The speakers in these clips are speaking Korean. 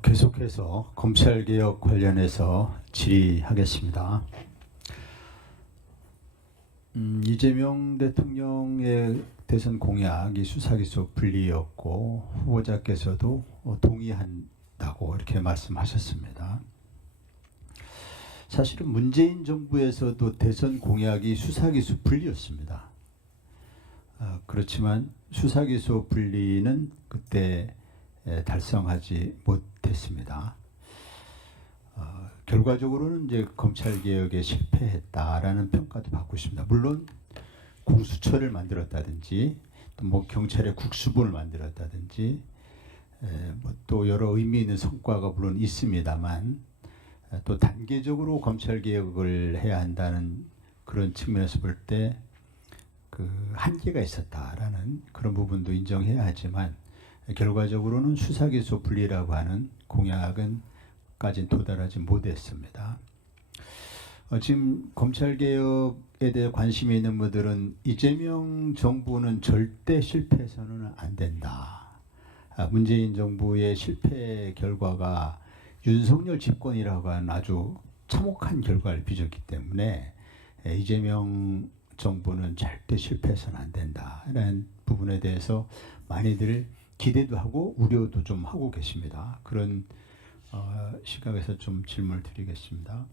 계속해서 검찰개혁 관련해서 질의하겠습니다. 이재명 대통령의 대선 공약이 수사기소 분리였고 후보자께서도 동의한다고 이렇게 말씀하셨습니다. 사실은 문재인 정부에서도 대선 공약이 수사기소 분리였습니다. 그렇지만 수사기소 분리는 그때 달성하지 못했습니다. 결과적으로는 이제 검찰개혁에 실패했다라는 평가도 받고 있습니다. 물론 공수처를 만들었다든지 또 뭐 경찰의 국수본을 만들었다든지 또 여러 의미 있는 성과가 물론 있습니다만 또 단계적으로 검찰개혁을 해야 한다는 그런 측면에서 볼 때 그 한계가 있었다라는 그런 부분도 인정해야 하지만 결과적으로는 수사기소 분리라고 하는 공약은까지 도달하지 못했습니다. 지금 검찰개혁에 대해 관심이 있는 분들은 이재명 정부는 절대 실패해서는 안 된다. 문재인 정부의 실패 결과가 윤석열 집권이라고 하는 아주 참혹한 결과를 빚었기 때문에 이재명 정부는 절대 실패해서는 안 된다라는 부분에 대해서 많이들 기대도 하고 우려도 좀 하고 계십니다. 그런 시각에서 좀 질문을 드리겠습니다.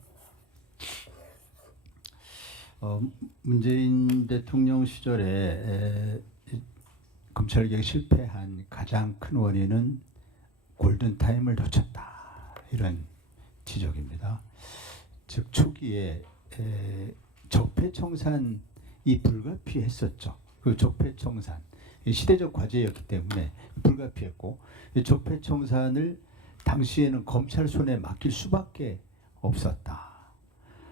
문재인 대통령 시절에 검찰개혁이 실패한 가장 큰 원인은 골든타임을 놓쳤다. 이런 지적입니다. 즉 초기에 적폐청산이 불가피했었죠. 그 적폐청산 시대적 과제였기 때문에 불가피했고 적폐청산을 당시에는 검찰 손에 맡길 수밖에 없었다.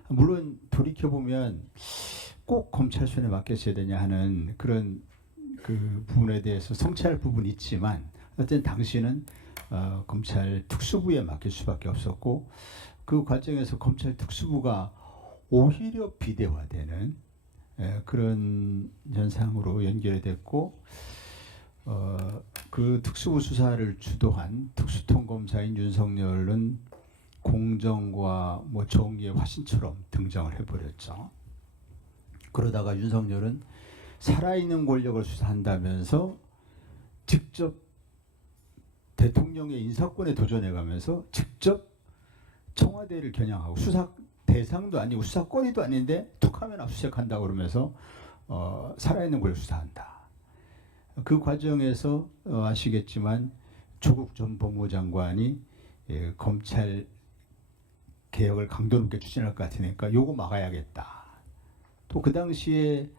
물론 돌이켜보면 꼭 검찰 손에 맡겼어야 되냐 하는 그런 그 부분에 대해서 성찰할 부분이 있지만 어쨌든 당시는 검찰 특수부에 맡길 수밖에 없었고 그 과정에서 검찰 특수부가 오히려 비대화되는 그런 현상으로 연결이 됐고 그 특수부 수사를 주도한 특수통검사인 윤석열은 공정과 뭐 정의의 화신처럼 등장을 해버렸죠. 그러다가 윤석열은 살아있는 권력을 수사한다면서 직접 대통령의 인사권에 도전해가면서 직접 청와대를 겨냥하고 수사 대상도 아니고 수사권이도 아닌데 툭하면 압수수색한다고 그러면서 살아있는 걸 수사한다. 그 과정에서 아시겠지만 조국 전 법무장관이 검찰 개혁을 강도 높게 추진할 것 같으니까 요거 막아야겠다. 또 그 당시에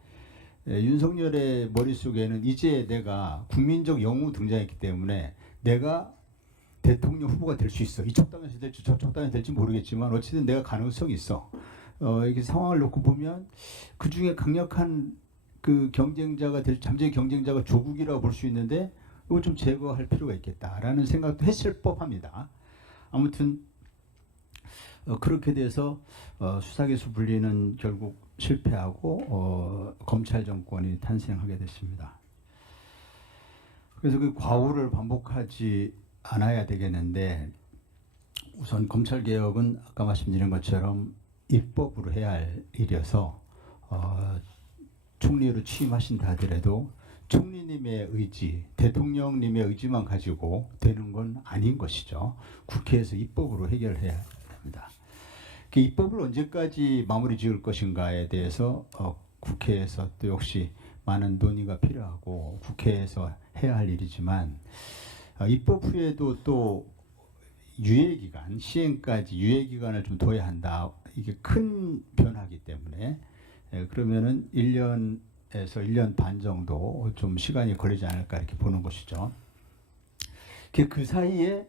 윤석열의 머릿속에는 이제 내가 국민적 영웅 등장했기 때문에 내가 대통령 후보가 될 수 있어. 이쪽 당에서 될지 저쪽 당에서 될지 모르겠지만 어쨌든 내가 가능성이 있어. 이렇게 상황을 놓고 보면 그 중에 강력한 그 경쟁자가 잠재의 경쟁자가 조국이라고 볼 수 있는데 이걸 좀 제거할 필요가 있겠다라는 생각도 했을 법합니다. 아무튼 그렇게 돼서 수사기소 분리는 결국 실패하고 검찰 정권이 탄생하게 됐습니다. 그래서 그 과오를 반복하지 않아야 되겠는데 우선 검찰개혁은 아까 말씀드린 것처럼 입법으로 해야 할 일이어서 총리로 취임하신다 하더라도 총리님의 의지, 대통령님의 의지만 가지고 되는 건 아닌 것이죠. 국회에서 입법으로 해결해야 합니다. 그 입법을 언제까지 마무리 지을 것인가에 대해서 국회에서 또 역시 많은 논의가 필요하고 국회에서 해야 할 일이지만 입법 후에도 또 유예기간, 시행까지 유예기간을 좀 둬야 한다. 이게 큰 변화이기 때문에 그러면은 1년에서 1년 반 정도 좀 시간이 걸리지 않을까 이렇게 보는 것이죠. 그 사이에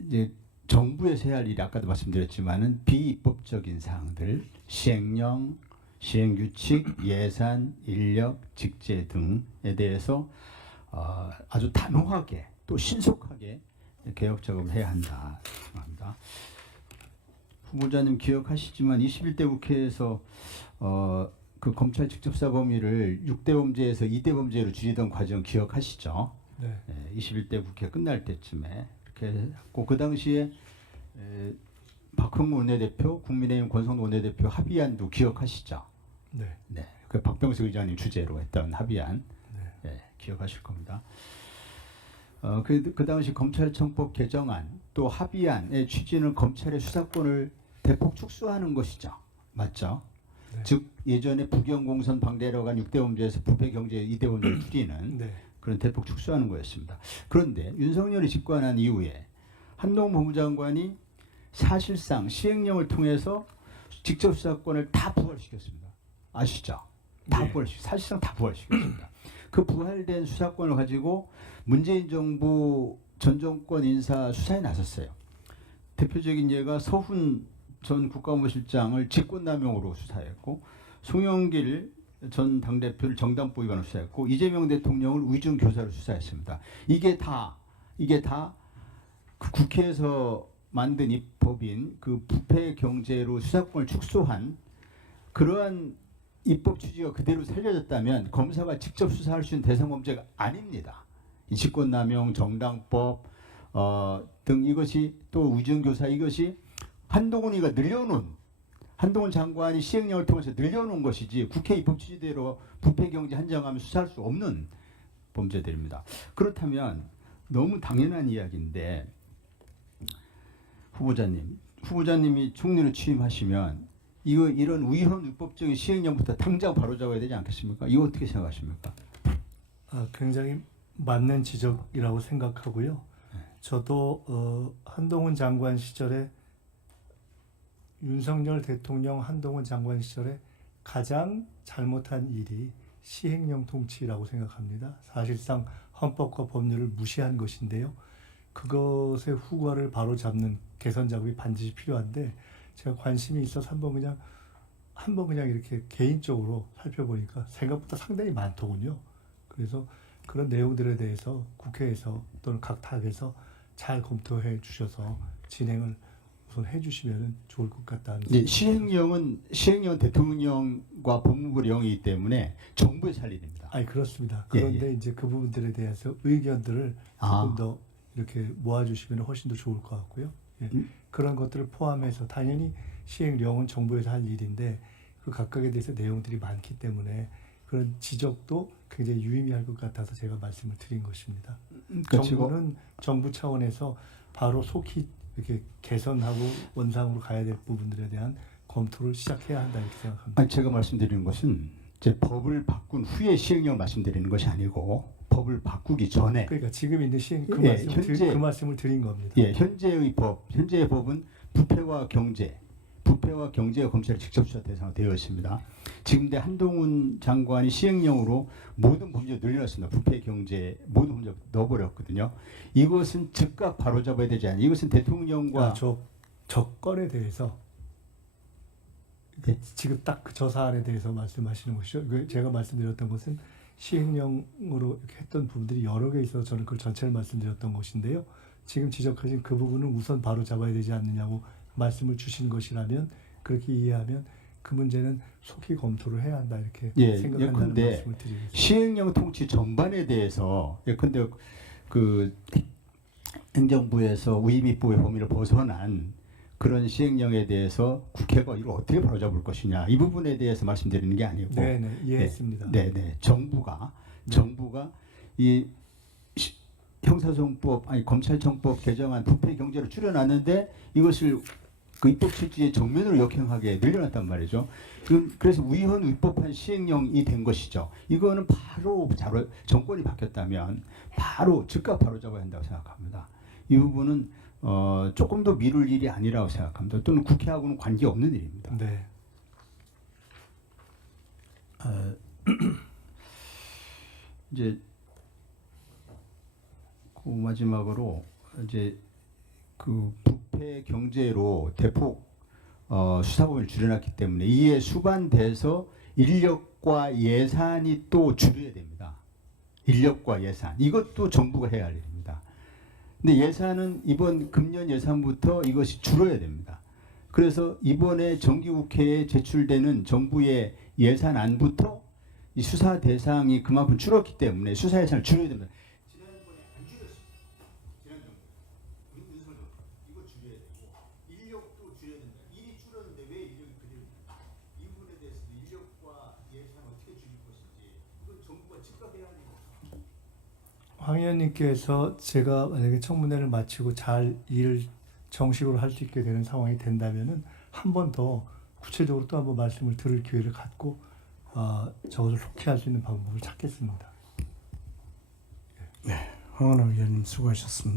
이제 정부에서 해야 할 일이 아까도 말씀드렸지만은 비입법적인 사항들, 시행령, 시행규칙, 예산, 인력, 직제 등에 대해서 아주 단호하게 또 신속하게 개혁 작업을 해야 한다 생각합니다. 후보자님 기억하시지만 21대 국회에서 그 검찰 직접사범위를 6대 범죄에서 2대 범죄로 줄이던 과정 기억하시죠? 네. 21대 국회 끝날 때쯤에 이렇게 했고 그 당시에 박흥무 원내대표, 국민의힘 권성동 원내대표 합의안도 기억하시죠? 네. 네, 그 박병석 의장님 주재로 했던 합의안 네. 기억하실 겁니다. 그 당시 검찰청법 개정안 또 합의안의 취지는 검찰의 수사권을 대폭 축소하는 것이죠. 맞죠? 네. 즉 예전에 부경공선 방대로간 6대 범죄에서 부패 경제 2대 범죄를 줄이는 네. 그런 대폭 축소하는 거였습니다. 그런데 윤석열이 집권한 이후에 한동훈 법무장관이 사실상 시행령을 통해서 직접 수사권을 다 부활시켰습니다. 아시죠? 다 네. 사실상 다 부활시켰습니다. 그 부활된 수사권을 가지고 문재인 정부 전 정권 인사 수사에 나섰어요. 대표적인 예가 서훈 전 국가안보실장을 직권남용으로 수사했고 송영길 전 당대표를 정당보 위반으로 수사했고 이재명 대통령을 위증교사로 수사했습니다. 이게 다 그 국회에서 만든 이 법인 그 부패 경제로 수사권을 축소한 그러한 입법 취지가 그대로 살려졌다면 검사가 직접 수사할 수 있는 대상 범죄가 아닙니다. 이 직권남용, 정당법 등 이것이 또 위증교사 이것이 한동훈 장관이 시행령을 통해서 늘려놓은 것이지 국회 입법 취지대로 부패 경제 한정하면 수사할 수 없는 범죄들입니다. 그렇다면 너무 당연한 이야기인데 후보자님이 총리로 취임하시면 이런 위헌 위법적인 시행령부터 당장 바로잡아야 되지 않겠습니까? 이거 어떻게 생각하십니까? 굉장히 맞는 지적이라고 생각하고요. 저도 한동훈 장관 시절에 윤석열 대통령 한동훈 장관 시절에 가장 잘못한 일이 시행령 통치라고 생각합니다. 사실상 헌법과 법률을 무시한 것인데요. 그것의 후과를 바로잡는 개선 작업이 반드시 필요한데 제가 관심이 있어서 한번 그냥 이렇게 개인적으로 살펴보니까 생각보다 상당히 많더군요. 그래서 그런 내용들에 대해서 국회에서 또는 각 당에서 잘 검토해 주셔서 진행을 우선 해주시면 좋을 것 같다는. 네, 시행령은 대통령과 법무부의 영이기 때문에 정부에서 할 일입니다. 아니 그렇습니다. 그런데 이제 그 부분들에 대해서 의견들을 조금 더 이렇게 모아주시면 훨씬 더 좋을 것 같고요. 그런 것들을 포함해서 당연히 시행령은 정부에서 할 일인데 그 각각에 대해서 내용들이 많기 때문에 그런 지적도 굉장히 유의미할 것 같아서 제가 말씀을 드린 것입니다. 정부는 정부 차원에서 바로 속히 이렇게 개선하고 원상으로 가야 될 부분들에 대한 검토를 시작해야 한다 이렇게 생각합니다. 아니, 제가 말씀드리는 것은 이제 법을 바꾼 후에 시행령을 말씀드리는 것이 아니고 법을 바꾸기 전에. 그러니까 지금 있는 시행 그 말씀을 드린 겁니다. 현재의 법은 부패와 경제가 검찰의 직접 수사 대상으로 되어 있습니다. 지금 한동훈 장관이 시행령으로 모든 범죄를 늘려놨습니다. 부패, 경제 모든 범죄 넣어버렸거든요. 이것은 즉각 바로잡아야 되지 않아요? 이것은 대통령과 저 건에 대해서 지금 딱 저 사안에 대해서 말씀하시는 것이죠. 제가 말씀드렸던 것은 시행령으로 이렇게 했던 부분들이 여러 개 있어서 저는 그걸 전체를 말씀드렸던 것인데요. 지금 지적하신 그 부분은 우선 바로 잡아야 되지 않느냐고 말씀을 주신 것이라면 그렇게 이해하면 그 문제는 속히 검토를 해야 한다 이렇게 생각한다는 말씀을 드리겠습니다. 시행령 통치 전반에 대해서 예컨대 그 행정부에서 위임입법의 범위를 벗어난 그런 시행령에 대해서 국회가 이걸 어떻게 바로잡을 것이냐 이 부분에 대해서 말씀드리는 게 아니고 이해했습니다. 정부가 이 형사소송법 검찰청법 개정안 부패 경제를 줄여놨는데 이것을 그 입법 취지의 정면으로 역행하게 늘려놨단 말이죠. 그래서 위헌 위법한 시행령이 된 것이죠. 이거는 바로 정권이 바뀌었다면 바로 즉각 바로잡아야 한다고 생각합니다. 이 부분은 조금 더 미룰 일이 아니라고 생각합니다. 또는 국회하고는 관계없는 일입니다. 네. 이제 그 마지막으로 이제 그 부패 경제로 대폭 수사범위를 줄여놨기 때문에 이에 수반돼서 인력과 예산이 또 줄여야 됩니다. 인력과 예산 이것도 정부가 해야 할 일입니다. 근데 예산은 이번 금년 예산부터 이것이 줄어야 됩니다. 그래서 이번에 정기국회에 제출되는 정부의 예산안부터 이 수사 대상이 그만큼 줄었기 때문에 수사 예산을 줄여야 됩니다. 지난번에 의원님께서 제가 만약에 청문회를 마치고 잘 일을 정식으로 할 수 있게 되는 상황이 된다면은 한 번 더 구체적으로 또 한번 말씀을 들을 기회를 갖고 저것을 속히할 수 있는 방법을 찾겠습니다. 황운하 의원님 수고하셨습니다.